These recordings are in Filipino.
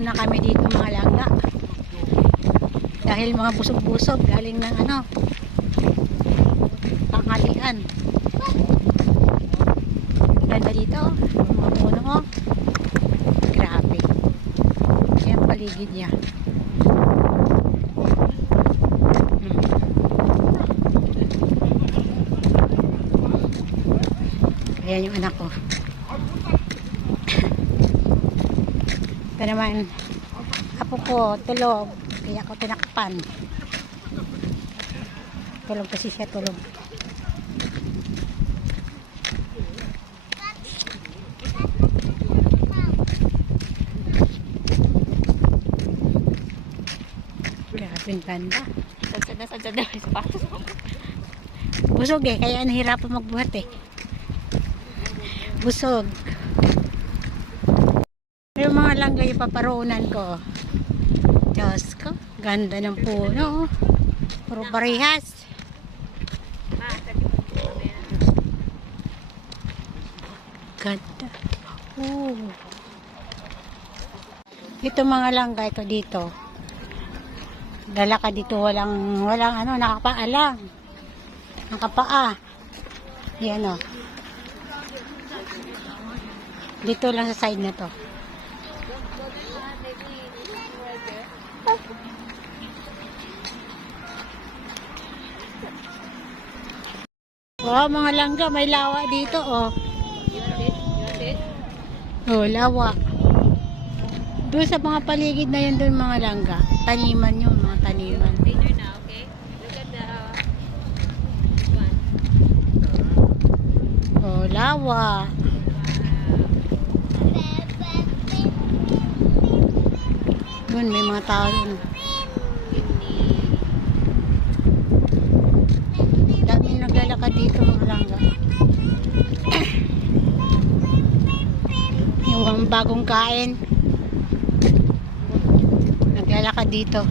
muna kami dito mga langga. Dahil mga busog-busog galing ng tanghalian. Ganda dito, mga puno. Grabe. Yan paligid niya. Ayan yung anak ko. Ito naman, apo ko, tulog. Kaya ako tinakpan. Tulog kasi siya, tulog. Grabing ganda. Sadsad na may sapatos. Busog eh, kaya nahirapan magbuhat eh. Busog. Yung mga langga yung paparoonan ko. Diyos ko, ganda ng puno. Puro parehas. Ganda. Ito mga langga, ito dito. Dala ka dito, walang nakapaalang. Nakapaa. Yan o. Dito lang sa side na to. Oh, mga langga, may lawa dito, oh. Oh, lawa. Doon sa mga paligid na yun doon mga langga. Taniman yun, mga taniman. Later na, okay? Look at the one. Oh, lawa. Doon, may mga tao doon. Daming naglalakad dito mga langga. Yung bagong kain. Naglalakad dito.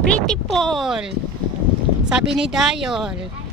Pretty Paul. Sabi ni Dayol.